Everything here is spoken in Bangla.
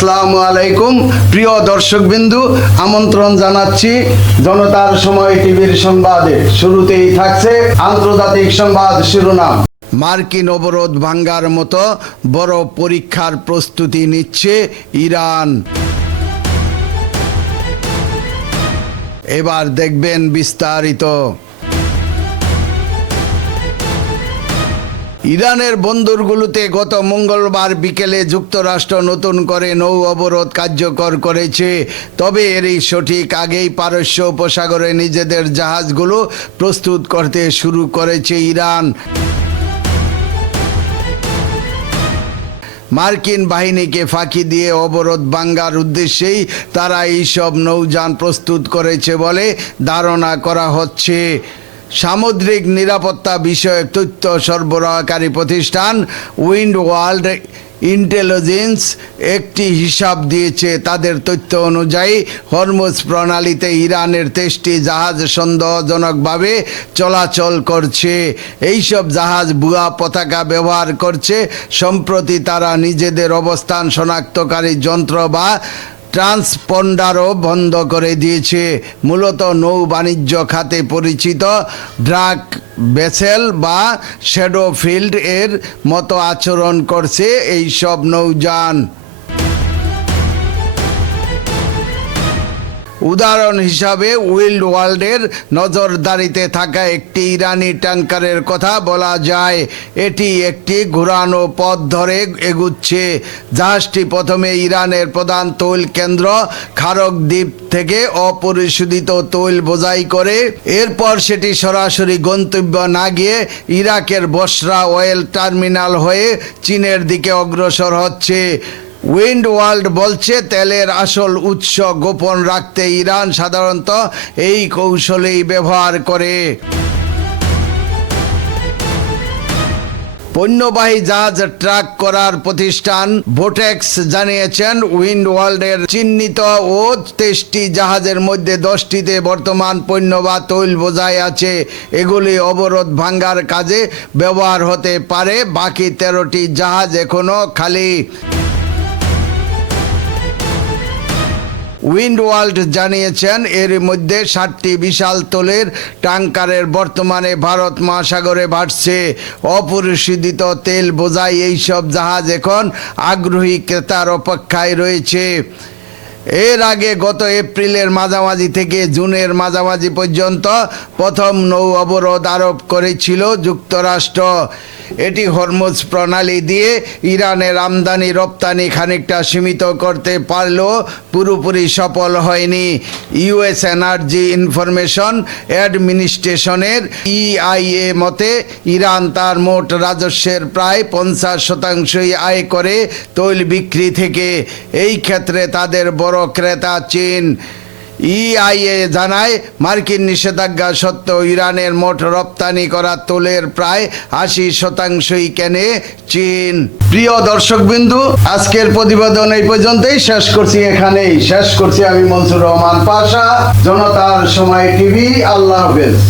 আসসালামু আলাইকুম প্রিয় দর্শকবিন্দু, আমন্ত্রণ জানাচ্ছি জনতার সময় টিভির সংবাদে। শুরুতেই থাকছে আন্তর্জাতিক সংবাদ শিরোনাম। মার্কিন অবরোধ ভাঙ্গার মতো বড় পরীক্ষার প্রস্তুতি নিচ্ছে ইরান। এবার দেখবেন বিস্তারিত। ইরানের বন্দরগুলোতে গত মঙ্গলবার বিকেলে যুক্তরাষ্ট্র নতুন করে নৌ অবরোধ কার্যকর করেছে। তবে এরই সঠিক আগেই পারস্য উপসাগরে নিজেদের জাহাজগুলো প্রস্তুত করতে শুরু করেছে ইরান। মার্কিন বাহিনীকে ফাঁকি দিয়ে অবরোধ ভাঙ্গার উদ্দেশ্যেই তারা এইসব নৌযান প্রস্তুত করেছে বলে ধারণা করা হচ্ছে। সামুদ্রিক নিরাপত্তা বিষয়ক তথ্য সরবরাহকারী প্রতিষ্ঠান উইন্ড ওয়ার্ল্ড ইন্টেলিজেন্স একটি হিসাব দিয়েছে। তাদের তথ্য অনুযায়ী হরমুজ প্রণালীতে ইরানের 23টি জাহাজ সন্দেহজনকভাবে চলাচল করছে। এইসব জাহাজ ভুয়া পতাকা ব্যবহার করছে। সম্প্রতি তারা নিজেদের অবস্থান শনাক্তকারী যন্ত্র বা ট্রান্সপন্ডারও বন্ধ করে দিয়েছে। মূলত নৌ বাণিজ্য খাতে পরিচিত ড্রাক ভেসেল বা শ্যাডো ফিল্ড এর মতো আচরণ করছে এই সব নৌযান। উদাহরণ হিসাবে উইন্ড ওয়ার্ল্ডের নজরদারিতে থাকা একটি ইরানি ট্যাঙ্কারের কথা বলা যায়। এটি একটি ঘোরানো পথ ধরে এগুচ্ছে। জাহাজটি প্রথমে ইরানের প্রধান তৈল কেন্দ্র খারক দ্বীপ থেকে অপরিশোধিত তৈল বোঝাই করে। এরপর সেটি সরাসরি গন্তব্য না গিয়ে ইরাকের বসরা অয়েল টার্মিনাল হয়ে চীনের দিকে অগ্রসর হচ্ছে। উইন্ড ওয়ার্ল্ড বলছে, তেলের আসল উৎস গোপন রাখতে ইরান সাধারণত এই কৌশলেই ব্যবহার করে। পণ্যবাহী জাহাজ ট্র্যাক করার প্রতিষ্ঠান ভোটেক্স জানিয়েছেন, উইন্ড ওয়ার্ল্ডের চিহ্নিত ও 23টি জাহাজের মধ্যে 10টিতে বর্তমান পণ্য বা তৈল বোঝাই আছে। এগুলি অবরোধ ভাঙ্গার কাজে ব্যবহার হতে পারে। বাকি 13টি জাহাজ এখনো খালি। উইন্ড ওয়ার্ল্ড জানিয়েছেন, এর মধ্যে 60টি বিশাল তৈলের ট্যাঙ্কারের বর্তমানে ভারত মহাসাগরে ভাসছে। অপরিশোধিত তেল বোঝাই এইসব জাহাজ এখন আগ্রহী ক্রেতার অপেক্ষায় রয়েছে। এর আগে গত এপ্রিলের মাঝামাঝি থেকে জুনের মাঝামাঝি পর্যন্ত প্রথম নৌ অবরোধ আরোপ করেছিল যুক্তরাষ্ট্র। এটি হরমুজ প্রণালী দিয়ে ইরানের আমদানি রপ্তানি খানিকটা সীমিত করতে পারলেও পুরোপুরি সফল হয়নি। ইউএস এনার্জি ইনফরমেশন অ্যাডমিনিস্ট্রেশনের EIA মতে ইরান তার মোট রাজস্বের প্রায় 50% আয় করে তৈল বিক্রি থেকে। এই ক্ষেত্রে তাদের বড় ক্রেতা চীন। EIA জানায়, মার্কিন নিষেধাজ্ঞা সত্ত্বেও ইরানের মোট রপ্তানি করা তৈলের প্রায় 80%ই কেনে চীন। প্রিয় দর্শকবিন্দু, আজকের প্রতিবেদন এই পর্যন্তই শেষ করছি। আমি মনসুর রহমান পাশা, জনতার সময় টিভি। আল্লাহ হাফেজ।